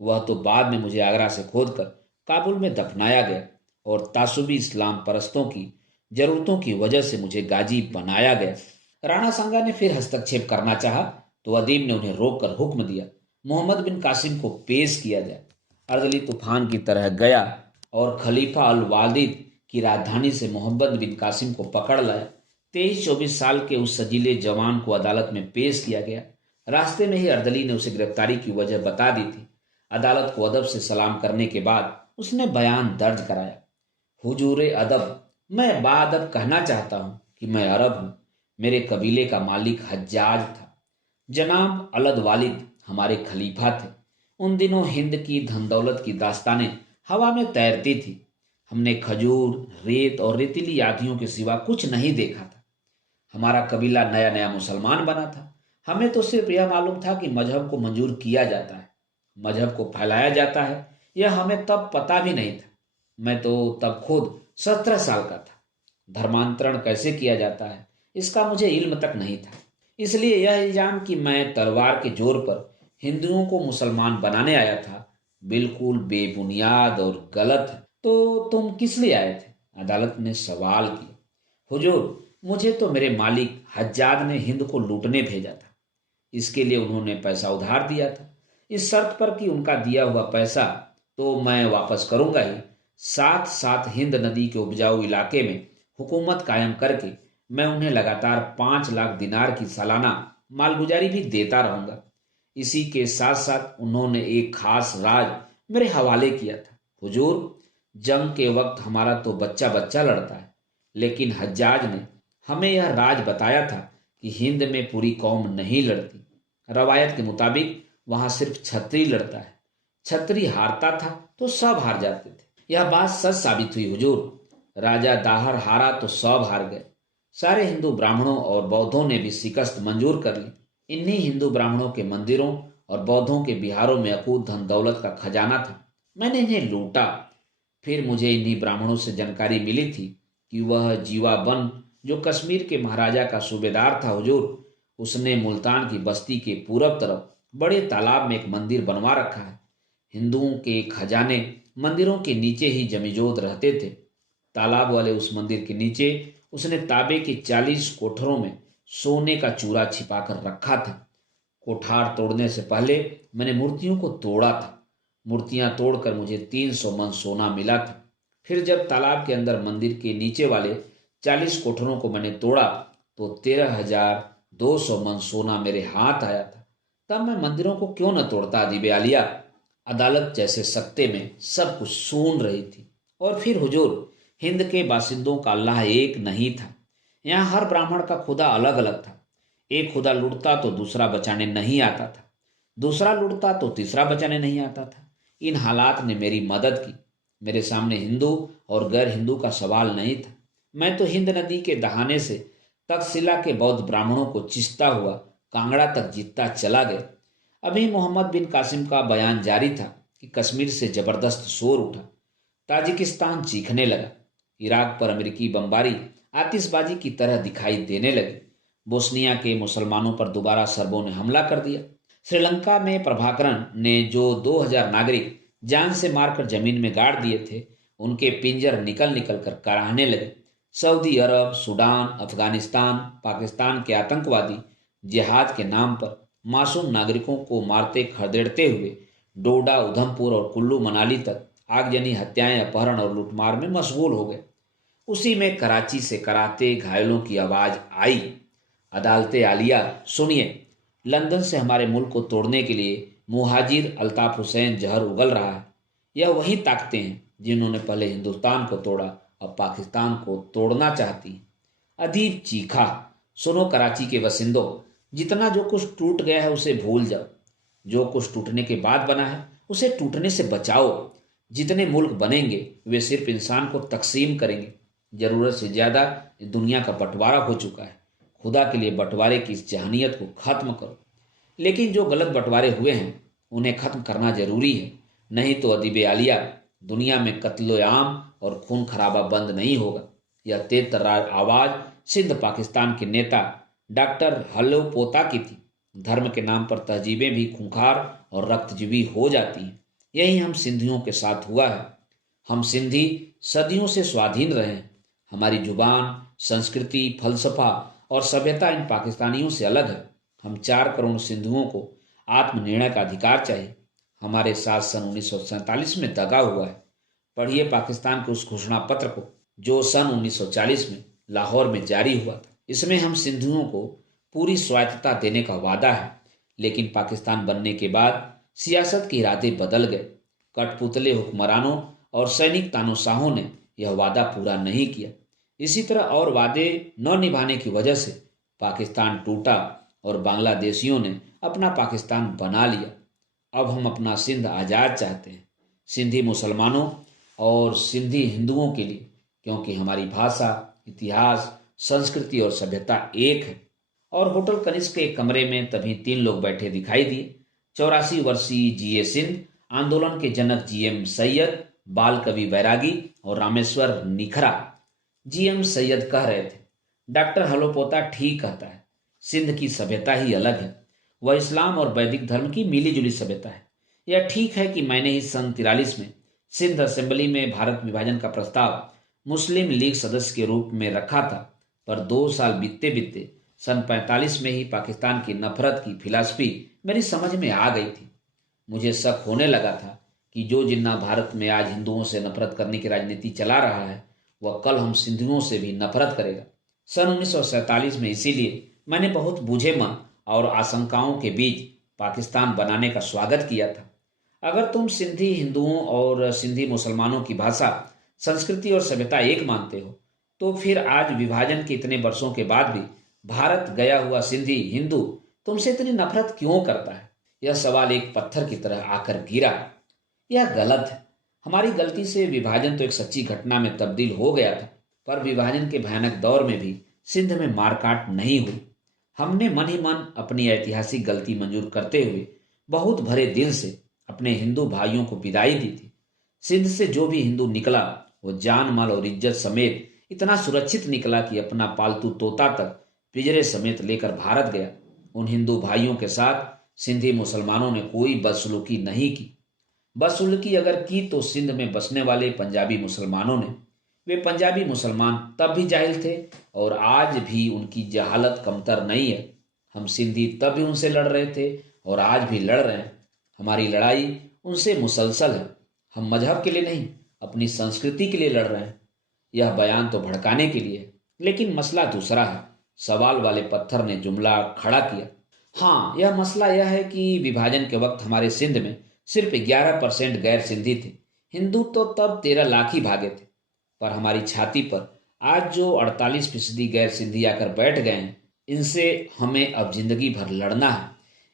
वह तो बाद में मुझे आगरा से खोदकर काबुल में दफनाया गया और तासुबी इस्लाम परस्तों की जरूरतों की वजह से मुझे गाजी बनाया गया। राणा सांगा ने फिर हस्तक्षेप करना चाहा तो अदीब ने उन्हें रोककर हुक्म दिया मोहम्मद बिन कासिम को पेश किया जाए। अर्दली तूफान की तरह गया और खलीफा अल वालिद की राजधानी से मोहम्मद बिन कासिम को पकड़ लाया। 23-24 साल के उस सजीले जवान को अदालत में पेश किया गया। रास्ते में ही अर्दली ने उसे गिरफ्तारी की वजह बता दी थी। अदालत को अदब से सलाम करने के बाद उसने बयान दर्ज कराया। हुजूर अदब, मैं बाअदब कहना चाहता हूँ कि मैं अरब हूँ। मेरे कबीले का मालिक हज्जाज था। जनाब अलद वालिद हमारे खलीफा थे। उन दिनों हिंद की धन दौलत की दास्तानें हवा में तैरती थी। हमने खजूर, रेत और रेतीली आंधियों के सिवा कुछ नहीं देखा था। हमारा कबीला नया नया मुसलमान बना था। हमें तो सिर्फ यह मालूम था कि मजहब को मंजूर किया जाता है, मजहब को फैलाया जाता है, यह हमें तब पता भी नहीं था। मैं तो तब खुद 17 साल का था। धर्मांतरण कैसे किया जाता है इसका मुझे इल्म तक नहीं था। इसलिए यह इल्जाम कि मैं तलवार के जोर पर हिंदुओं को मुसलमान बनाने आया था बिल्कुल बेबुनियाद और गलत है। तो तुम किस लिए आए थे? अदालत ने सवाल किया। हुजूर, मुझे तो मेरे मालिक हज्जाज ने हिंद को लूटने भेजा था। इसके लिए उन्होंने पैसा उधार दिया था, इस शर्त पर कि उनका दिया हुआ पैसा तो मैं वापस करूंगा ही, साथ साथ हिंद नदी के उपजाऊ इलाके में हुकूमत कायम करके मैं उन्हें लगातार 5 लाख दिनार की सालाना मालगुजारी भी देता रहूंगा। इसी के साथ साथ उन्होंने एक खास राज मेरे हवाले किया था। हुजूर, जंग के वक्त हमारा तो बच्चा बच्चा लड़ता है, लेकिन हज्जाज ने हमें यह राज बताया था कि हिंद में पूरी कौम नहीं लड़ती। रवायत के मुताबिक वहां सिर्फ छतरी लड़ता है। छतरी हारता था तो सब हार जाते थे। यह बात सच साबित हुई हुजूर। राजा दाहर हारा तो सब हार गए। सारे हिंदू ब्राह्मणों और बौद्धों ने भी शिकस्त मंजूर कर ली। इन्हीं हिंदू ब्राह्मणों के मंदिरों और बौद्धों के बिहारों में अकूत धन दौलत का खजाना था। मैंने इन्हें लूटा। फिर मुझे इन्हीं ब्राह्मणों से जानकारी मिली थी कि वह जीवा बन जो कश्मीर के महाराजा का सूबेदार था हुजूर, उसने मुल्तान की बस्ती के पूरब तरफ बड़े तालाब में एक मंदिर बनवा रखा है। हिंदुओं के खजाने मंदिरों के नीचे ही जमीजोद रहते थे। तालाब वाले उस मंदिर के नीचे उसने तांबे के 40 कोठरों में सोने का चूरा छिपाकर रखा था। कोठार तोड़ने से पहले मैंने मूर्तियों को तोड़ा था। मूर्तियां तोड़कर मुझे 300 मन सोना मिला था। फिर जब तालाब के अंदर मंदिर के नीचे वाले 40 कोठरों को मैंने तोड़ा तो 13,000 200 मन सोना मेरे हाथ आया था, तब मैं मंदिरों को क्यों न तोड़ता अदीब आलिया। अदालत जैसे सत्ते में सब कुछ सुन रही थी। और फिर हुजूर, हिंद के बासिंदों का अल्लाह एक नहीं था। यहाँ हर ब्राह्मण का खुदा अलग अलग था। एक खुदा लुटता तो दूसरा बचाने नहीं आता था, दूसरा लुटता तो तीसरा बचाने नहीं आता था। इन हालात ने मेरी मदद की। मेरे सामने हिंदू और गैर हिंदू का सवाल नहीं था। मैं तो हिंद नदी के दहाने से तक्षशिला के बौद्ध ब्राह्मणों को चिस्ता हुआ कांगड़ा तक जीतता चला गया। अभी मोहम्मद बिन कासिम का बयान जारी था कि कश्मीर से जबरदस्त शोर उठा। ताजिकिस्तान चीखने लगा। इराक पर अमेरिकी बमबारी आतिशबाजी की तरह दिखाई देने लगी। बोस्निया के मुसलमानों पर दोबारा सर्बों ने हमला कर दिया। श्रीलंका में प्रभाकरन ने जो 2000 नागरिक जान से मारकर जमीन में गाड़ दिए थे, उनके पिंजर निकल निकल कर कराहने लगे। सऊदी अरब, सूडान, अफगानिस्तान, पाकिस्तान के आतंकवादी जिहाद के नाम पर मासूम नागरिकों को मारते खदेड़ते हुए डोडा, उधमपुर और कुल्लू मनाली तक आगजनी हत्याएं, अपहरण और लूटमार में मशगूल हो गए। उसी में कराची से कराते घायलों की आवाज आई, अदालते आलिया सुनिए, लंदन से हमारे मुल्क को तोड़ने के लिए मुहाजिर अल्ताफ हुसैन जहर उगल रहा है। यह वही ताकतें हैं जिन्होंने पहले हिंदुस्तान को तोड़ा, अब पाकिस्तान को तोड़ना चाहती हैं। अदीब चीखा, सुनो कराची के वसिंदो, जितना जो कुछ टूट गया है उसे भूल जाओ। जो कुछ टूटने के बाद बना है उसे टूटने से बचाओ। जितने मुल्क बनेंगे वे सिर्फ इंसान को तकसीम करेंगे। जरूरत से ज्यादा इस दुनिया का बंटवारा हो चुका है। खुदा के लिए बंटवारे की इस जहनीत को खत्म करो। लेकिन जो गलत बंटवारे हुए हैं उन्हें खत्म करना जरूरी है, नहीं तो अदीब आलिया, दुनिया में कत्लो आम और खून खराबा बंद नहीं होगा। यह तेज तर्रार आवाज सिंध पाकिस्तान के नेता डॉक्टर हल्लो पोता की थी। धर्म के नाम पर तहजीबें भी खूंखार और रक्तजीवी हो जाती हैं। यही हम सिंधियों के साथ हुआ है। हम सिंधी सदियों से स्वाधीन रहे हैं। हमारी जुबान, संस्कृति, फलसफा और सभ्यता इन पाकिस्तानियों से अलग है। हम 4 करोड़ सिंधुओं को आत्मनिर्णय का अधिकार चाहिए। हमारे साथ सन 1947 में दगा हुआ है। पढ़िए पाकिस्तान के उस घोषणा पत्र को जो सन 1940 में लाहौर में जारी हुआ था। इसमें हम सिंधुओं को पूरी स्वायत्तता देने का वादा है। लेकिन पाकिस्तान बनने के बाद सियासत के इरादे बदल गए। कठपुतले हुक्मरानों और सैनिक तानाशाहों ने यह वादा पूरा नहीं किया। इसी तरह और वादे न निभाने की वजह से पाकिस्तान टूटा और बांग्लादेशियों ने अपना पाकिस्तान बना लिया। अब हम अपना सिंध आज़ाद चाहते हैं, सिंधी मुसलमानों और सिंधी हिंदुओं के लिए, क्योंकि हमारी भाषा, इतिहास, संस्कृति और सभ्यता एक है। और होटल कनिष्क के एक कमरे में तभी 3 लोग बैठे दिखाई दिए। 84 वर्षीय जीए सिंध, आंदोलन के जनक जीएम सैयद, बाल कवि बैरागी और रामेश्वर निखरा। जीएम सैयद कह रहे थे, डॉक्टर हलोपोता ठीक कहता है, सिंध की सभ्यता ही अलग है। वह इस्लाम और वैदिक धर्म की मिली जुली सभ्यता है। यह ठीक है कि मैंने ही सन 43 में सिंध असेंबली में भारत विभाजन का प्रस्ताव मुस्लिम लीग सदस्य के रूप में रखा था, पर 2 साल बीतते बीतते सन 45 में ही पाकिस्तान की नफरत की फिलॉसफी मेरी समझ में आ गई थी। मुझे शक होने लगा था कि जो जिन्ना भारत में आज हिंदुओं से नफरत करने की राजनीति चला रहा है, वह कल हम सिंधियों से भी नफरत करेगा। सन 1947 में इसीलिए मैंने बहुत बूझे मन और आशंकाओं के बीच पाकिस्तान बनाने का स्वागत किया था। अगर तुम सिंधी हिंदुओं और सिंधी मुसलमानों की भाषा, संस्कृति और सभ्यता एक मानते हो, तो फिर आज विभाजन के इतने वर्षों के बाद भी भारत गया हुआ सिंधी हिंदू तुमसे इतनी नफरत क्यों करता है? यह सवाल एक पत्थर की तरह आकर गिरा। यह गलत है। हमारी गलती से विभाजन तो एक सच्ची घटना में तब्दील हो गया था, पर विभाजन के भयानक दौर में भी सिंध में मारकाट नहीं हुई। हमने मन ही मन अपनी ऐतिहासिक गलती मंजूर करते हुए बहुत भरे दिल से अपने हिंदू भाइयों को विदाई दी थी। सिंध से जो भी हिंदू निकला वो जान माल और इज्जत समेत इतना सुरक्षित निकला कि अपना पालतू तोता तक पिंजरे समेत लेकर भारत गया। उन हिंदू भाइयों के साथ सिंधी मुसलमानों ने कोई बदसलूकी नहीं की। बदसलूकी अगर की तो सिंध में बसने वाले पंजाबी मुसलमानों ने। वे पंजाबी मुसलमान तब भी जाहिल थे और आज भी उनकी जहालत कमतर नहीं है। हम सिंधी तब भी उनसे लड़ रहे थे और आज भी लड़ रहे हैं। हमारी लड़ाई उनसे मुसलसल है। हम मजहब के लिए नहीं, अपनी संस्कृति के लिए लड़ रहे हैं। यह बयान तो भड़काने के लिए है, लेकिन मसला दूसरा है। सवाल वाले पत्थर ने जुमला खड़ा किया। हाँ, यह मसला यह है कि विभाजन के वक्त हमारे सिंध में सिर्फ 11% गैर सिंधी थे। हिंदू तो तब 13 लाख ही भागे थे। पर हमारी छाती पर आज जो 48% गैर सिंधी आकर बैठ गए हैं, इनसे हमें अब जिंदगी भर लड़ना है।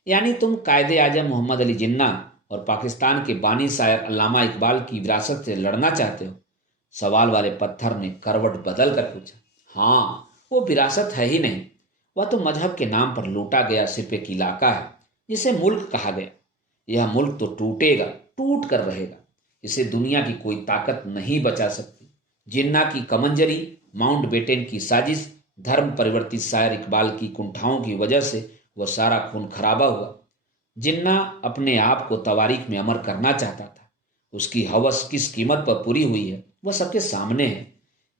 यानी तुम कायदे आजम मोहम्मद अली जिन्ना और पाकिस्तान के बानी शायर अल्लामा इकबाल की विरासत से लड़ना चाहते हो? सवाल वाले पत्थर ने करवट बदल कर पूछा। हाँ, वो विरासत है ही नहीं, वह तो मजहब के नाम पर लूटा गया सिर्फ एक इलाका है जिसे मुल्क कहा गया। यह मुल्क तो टूटेगा, टूट कर रहेगा। इसे दुनिया की कोई ताकत नहीं बचा सकती। जिन्ना की कमंजरी, माउंटबेटन की साजिश, धर्म परिवर्तित शायर इकबाल की कुंठाओं की वजह से वह सारा खून खराबा हुआ। जिन्ना अपने आप को तवारीख में अमर करना चाहता था। उसकी हवस किस कीमत पर पूरी हुई है वह सबके सामने है।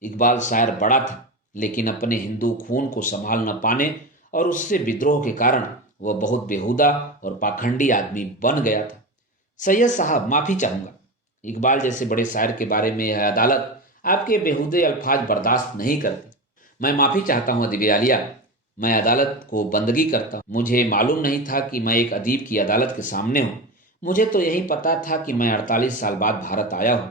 इकबाल शायर बड़ा था, लेकिन अपने हिंदू खून को संभाल न पाने और उससे विद्रोह के कारण वह बहुत बेहुदा और पाखंडी आदमी बन गया था। सैयद साहब, माफी चाहूंगा। इकबाल जैसे बड़े शायर के बारे में यह अदालत आपके बेहुदे अल्फाज बर्दाश्त नहीं करती। मैं माफी चाहता हूँ अदीब आलिया। मैं अदालत को बंदगी करता हूँ। मुझे मालूम नहीं था कि मैं एक अदीब की अदालत के सामने हूँ। मुझे तो यही पता था कि मैं 48 साल बाद भारत आया हूँ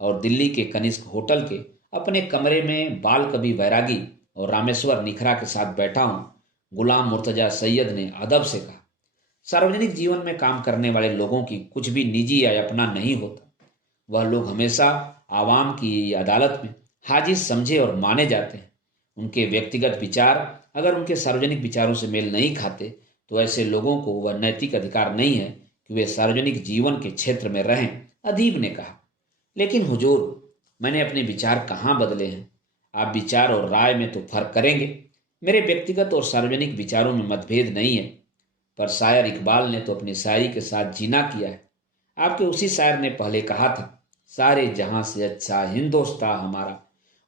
और दिल्ली के कनिष्क होटल के अपने कमरे में बाल कवि बैरागी और रामेश्वर निखरा के साथ बैठा हूँ। गुलाम मुर्तजा सैयद ने अदब से कहा। सार्वजनिक जीवन में काम करने वाले लोगों की कुछ भी निजी या अपना नहीं होता। वह लोग हमेशा आवाम की अदालत में हाजिर समझे और माने जाते हैं। उनके व्यक्तिगत विचार अगर उनके सार्वजनिक विचारों से मेल नहीं खाते तो ऐसे लोगों को वह नैतिक अधिकार नहीं है कि वे सार्वजनिक जीवन के क्षेत्र में रहें, अदीब ने कहा। लेकिन हुजूर, मैंने अपने विचार कहाँ बदले हैं? आप विचार और राय में तो फर्क करेंगे। मेरे व्यक्तिगत और सार्वजनिक विचारों में मतभेद नहीं है, पर शायर इकबाल ने तो अपनी शायरी के साथ जीना किया है। आपके उसी शायर ने पहले कहा था, सारे जहां से अच्छा हिंदोस्तां हमारा।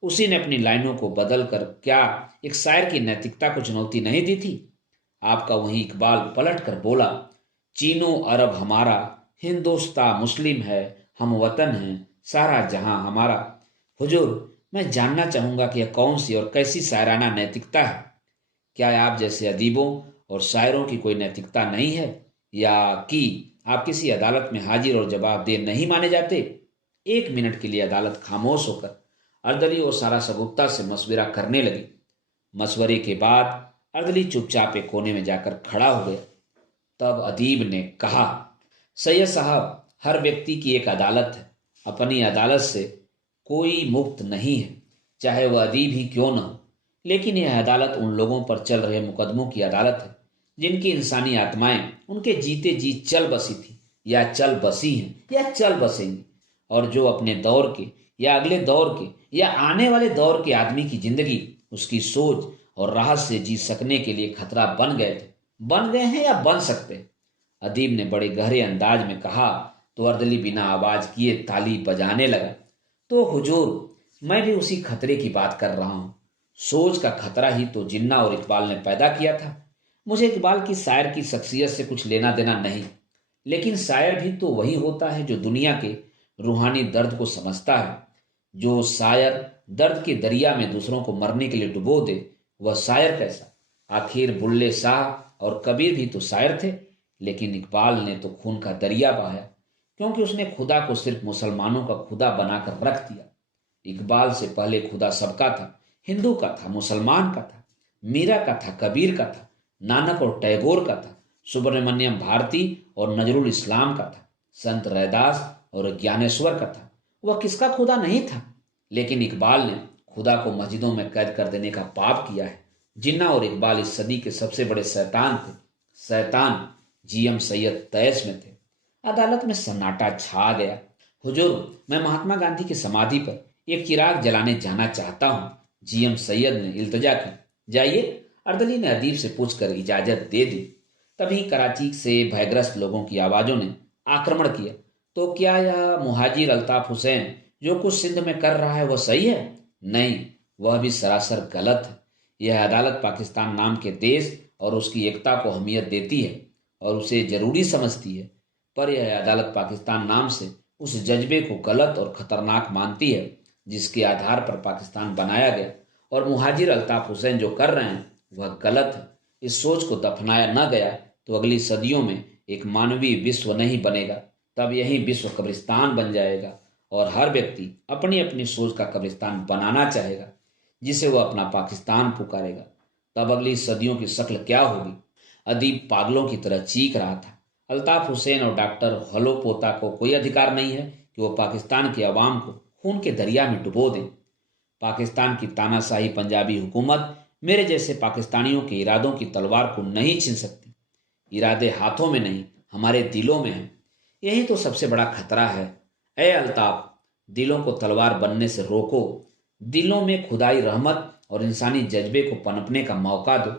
उसी ने अपनी लाइनों को बदल कर क्या एक शायर की नैतिकता को चुनौती नहीं दी थी? आपका वही इकबाल पलट कर बोला, चीनो अरब हमारा, हिंदोस्तां मुस्लिम है, हम वतन हैं, सारा जहां हमारा। हुजूर, मैं जानना चाहूंगा कि यह कौन सी और कैसी शायराना नैतिकता है? क्या आप जैसे अदीबों और शायरों की कोई नैतिकता नहीं है, या कि आप किसी अदालत में हाजिर और जवाबदेह नहीं माने जाते? 1 मिनट के लिए अदालत खामोश होकर अर्दली और सारा सगुप्ता से मशविरा करने लगी। मशवरे के बाद अर्दली चुपचाप एक कोने में जाकर खड़ा हो गया। तब अदीब ने कहा, सैयद साहब, हर व्यक्ति की एक अदालत है। अपनी अदालत से कोई मुक्त नहीं है, चाहे वह अदीब ही क्यों न हो। लेकिन यह अदालत उन लोगों पर चल रहे मुकदमों की अदालत है जिनकी इंसानी आत्माएं उनके जीते जी चल बसी थी, या चल बसी हैं, या चल बसेंगी, और जो अपने दौर के या अगले दौर के या आने वाले दौर के आदमी की जिंदगी, उसकी सोच और राहत से जी सकने के लिए खतरा बन गए थे, बन गए हैं या बन सकते हैं। अदीब ने बड़े गहरे अंदाज में कहा तो अर्दली बिना आवाज किए ताली बजाने लगा। तो हुजूर, मैं भी उसी खतरे की बात कर रहा हूँ। सोच का खतरा ही तो जिन्ना और इकबाल ने पैदा किया था। मुझे इकबाल की शायर की शख्सियत से कुछ लेना देना नहीं, लेकिन शायर भी तो वही होता है जो दुनिया के रूहानी दर्द को समझता है। जो शायर दर्द के दरिया में दूसरों को मरने के लिए डुबो दे, वह शायर कैसा? आखिर बुल्ले शाह और कबीर भी तो शायर थे, लेकिन इकबाल ने तो खून का दरिया बहाया, क्योंकि उसने खुदा को सिर्फ मुसलमानों का खुदा बनाकर रख दिया। इकबाल से पहले खुदा सबका था, हिंदू का था, मुसलमान का था, मीरा का था, कबीर का था, नानक और टैगोर का था, सुब्रमण्यम भारती और नजरुल इस्लाम का था, संत रैदास और ज्ञानेश्वर का था। वह किसका खुदा नहीं था? लेकिन इकबाल ने खुदा को मस्जिदों में कैद कर देने का पाप किया है। जिन्ना और इकबाल इस सदी के सबसे बड़े शैतान थे। शैतान जीएम सैयद तैश में थे। अदालत में सन्नाटा छा गया। हुजूर, मैं महात्मा गांधी की समाधि पर एक चिराग जलाने जाना चाहता हूँ, जीएम सैयद ने इल्तजा की। जाइए, अर्दली ने अदीब से पूछकर इजाजत दे दी। तभी कराची से भयग्रस्त लोगों की आवाजों ने आक्रमण किया। तो क्या यह मुहाजिर अल्ताफ हुसैन जो कुछ सिंध में कर रहा है वह सही है? नहीं, वह भी सरासर गलत है। यह अदालत पाकिस्तान नाम के देश और उसकी एकता को अहमियत देती है और उसे जरूरी समझती है, पर यह अदालत पाकिस्तान नाम से उस जज्बे को गलत और खतरनाक मानती है जिसके आधार पर पाकिस्तान बनाया गया। और मुहाजिर अल्ताफ हुसैन जो कर रहे हैं वह गलत है। इस सोच को दफनाया न गया तो अगली सदियों में एक मानवीय विश्व नहीं बनेगा। तब यही विश्व कब्रिस्तान बन जाएगा और हर व्यक्ति अपनी अपनी सोच का कब्रिस्तान बनाना चाहेगा, जिसे वह अपना पाकिस्तान पुकारेगा। तब अगली सदियों की शक्ल क्या होगी? अदीब पागलों की तरह चीख रहा था। अल्ताफ हुसैन और डॉक्टर हलोपोता को कोई अधिकार नहीं है कि वो पाकिस्तान की आवाम को खून के दरिया में डुबो दें। पाकिस्तान की तानाशाही पंजाबी हुकूमत मेरे जैसे पाकिस्तानियों के इरादों की तलवार को नहीं छीन सकती। इरादे हाथों में नहीं, हमारे दिलों में हैं। यही तो सबसे बड़ा खतरा है। ए अल्ताफ, दिलों को तलवार बनने से रोको। दिलों में खुदाई रहमत और इंसानी जज्बे को पनपने का मौका दो।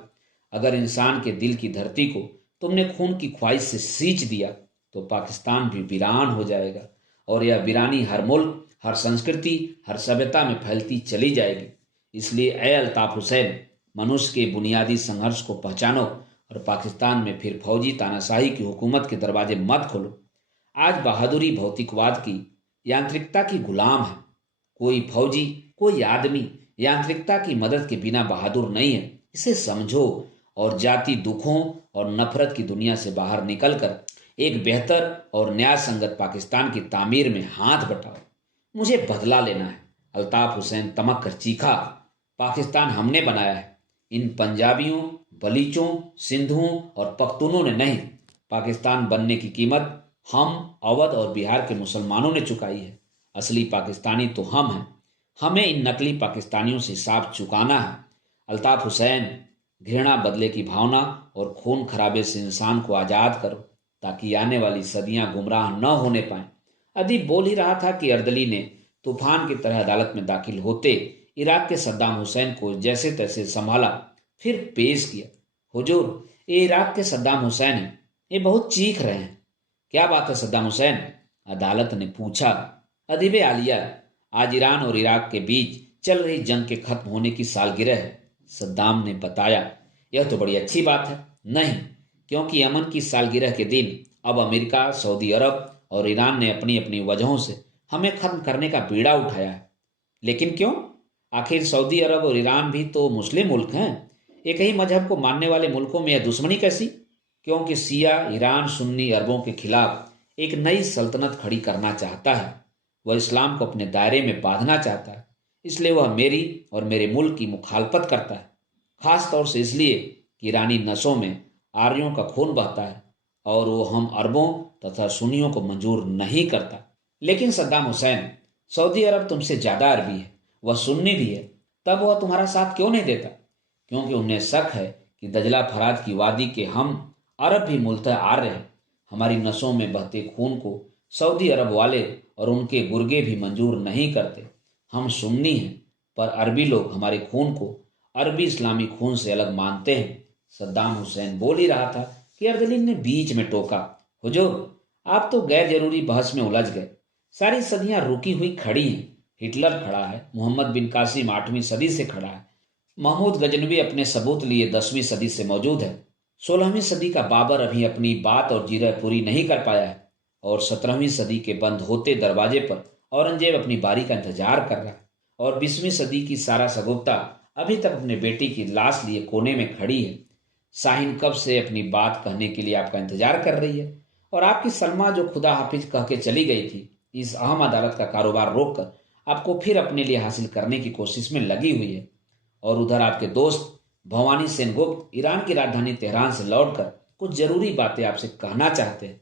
अगर इंसान के दिल की धरती को तुमने खून की ख्वाहिश से सींच दिया तो पाकिस्तान भी वीरान हो जाएगा और यह वीरानी हर मुल्क, हर संस्कृति, हर सभ्यता में फैलती चली जाएगी। इसलिए ए अल्ताफ हुसैन, मनुष्य के बुनियादी संघर्ष को पहचानो और पाकिस्तान में फिर फौजी तानाशाही की हुकूमत के दरवाजे मत खोलो। आज बहादुरी भौतिकवाद की, यांत्रिकता की गुलाम है। कोई फौजी, कोई आदमी यांत्रिकता की मदद के बिना बहादुर नहीं है। इसे समझो और जाति दुखों और नफरत की दुनिया से बाहर निकलकर एक बेहतर और न्याय संगत पाकिस्तान की तामीर में हाथ बटाओ। मुझे बदला लेना है। अल्ताफ हुसैन तमक कर चीखा। पाकिस्तान हमने बनाया है, इन पंजाबियों, बलीचों, सिंधुओं और पख्तूनों ने नहीं। पाकिस्तान बनने की कीमत हम, अवध और बिहार के मुसलमानों ने चुकाई है। असली पाकिस्तानी तो हम हैं। हमें इन नकली पाकिस्तानियों से हिसाब चुकाना है। अल्ताफ हुसैन, घृणा बदले की भावना और खून खराबे से इंसान को आज़ाद करो ताकि आने वाली सदियां गुमराह न होने पाएं। अदीब बोल ही रहा था कि अर्दली ने तूफान की तरह अदालत में दाखिल होते इराक के सद्दाम हुसैन को जैसे तैसे संभाला, फिर पेश किया। हुजूर, ये इराक के सद्दाम हुसैन हैं। ये बहुत चीख रहे हैं। क्या बात है सद्दाम हुसैन? अदालत ने पूछा। अदीब आलिया, आज ईरान और इराक के बीच चल रही जंग के खत्म होने की सालगिरह है, सद्दाम ने बताया। यह तो बड़ी अच्छी बात है। नहीं, क्योंकि यमन की सालगिरह के दिन अब अमेरिका, सऊदी अरब और ईरान ने अपनी अपनी वजहों से हमें खत्म करने का बीड़ा उठाया है। लेकिन क्यों? आखिर सऊदी अरब और ईरान भी तो मुस्लिम मुल्क हैं। एक ही मजहब को मानने वाले मुल्कों में यह दुश्मनी कैसी? क्योंकि सिया ईरान सुन्नी अरबों के खिलाफ एक नई सल्तनत खड़ी करना चाहता है। वह इस्लाम को अपने दायरे में बांधना चाहता है। इसलिए वह मेरी और मेरे मुल्क की मुखालफत करता है, खास तौर से इसलिए कि ईरानी नसों में आर्यों का खून बहता है और वो हम अरबों तथा सुन्नियों को मंजूर नहीं करता। लेकिन सद्दाम हुसैन, सऊदी अरब तुमसे ज्यादा अरबी है, वह सुन्नी भी है। तब वह तुम्हारा साथ क्यों नहीं देता? क्योंकि उन्हें शक है कि दजला फरात की वादी के हम अरब भी मूलतः आर्य हैं। हमारी नसों में बहते खून को सऊदी अरब वाले और उनके गुर्गे भी मंजूर नहीं करते। हम सुन्नी हैं, पर अरबी लोग हमारे खून को अरबी इस्लामी खून से अलग मानते हैं। सद्दाम हुसैन बोल ही रहा था कि अर्दलीन ने बीच में टोका। हुजूर, आप तो गैर जरूरी बहस में उलझ गए। सारी सदियां रुकी हुई खड़ी हैं। हिटलर खड़ा है, मोहम्मद बिन कासिम 8वीं सदी से खड़ा है, महमूद गजनवी अपने सबूत लिए 10वीं सदी से मौजूद है, 16वीं सदी का बाबर अभी अपनी बात और जीरह पूरी नहीं कर पाया है और 17वीं सदी के बंद होते दरवाजे पर औरंगजेब अपनी बारी का इंतजार कर रहा है और 20वीं सदी की सारा सगुप्ता अभी तक अपने बेटी की लाश लिए कोने में खड़ी है। शाहीन कब से अपनी बात कहने के लिए आपका इंतजार कर रही है और आपकी सलमा जो खुदा हाफिज कह के चली गई थी, इस अहम अदालत का कारोबार रोककर आपको फिर अपने लिए हासिल करने की कोशिश में लगी हुई है। और उधर आपके दोस्त भवानी सेनगुप्त ईरान की राजधानी तेहरान से लौटकर कुछ जरूरी बातें आपसे कहना चाहते हैं।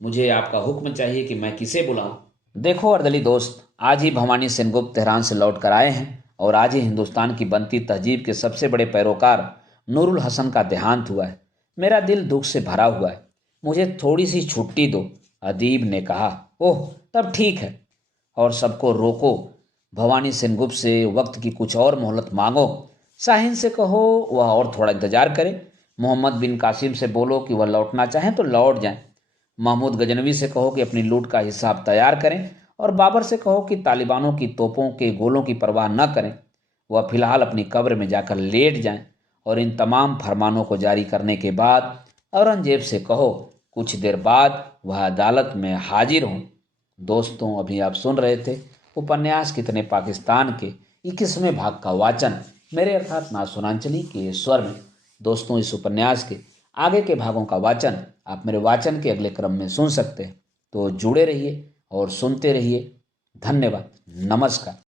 मुझे आपका हुक्म चाहिए कि मैं किसे बुलाऊं? देखो अर्दली दोस्त, आज ही भवानी सेनगुप्त तेहरान से लौट कर आए हैं और आज ही हिंदुस्तान की बनती तहजीब के सबसे बड़े पैरोकार नूरुल हसन का देहांत हुआ है। मेरा दिल दुख से भरा हुआ है। मुझे थोड़ी सी छुट्टी दो, अदीब ने कहा। ओह, तब ठीक है। और सबको रोको। भवानी सेनगुप्त से वक्त की कुछ और मोहलत मांगो। शाहीन से कहो वह और थोड़ा इंतजार करे। मोहम्मद बिन कासिम से बोलो कि वह लौटना चाहें तो लौट जाएं। महमूद गजनवी से कहो कि अपनी लूट का हिसाब तैयार करें और बाबर से कहो कि तालिबानों की तोपों के गोलों की परवाह न करें। वह फिलहाल अपनी कब्र में जाकर लेट जाएं और इन तमाम फरमानों को जारी करने के बाद औरंगजेब से कहो कुछ देर बाद वह अदालत में हाजिर हों। दोस्तों, अभी आप सुन रहे थे उपन्यास कितने पाकिस्तान के 21वें भाग का वाचन मेरे अर्थात नासुरांचली के स्वर में। दोस्तों, इस उपन्यास के आगे के भागों का वाचन आप मेरे वाचन के अगले क्रम में सुन सकते हैं। तो जुड़े रहिए और सुनते रहिए। धन्यवाद। नमस्कार।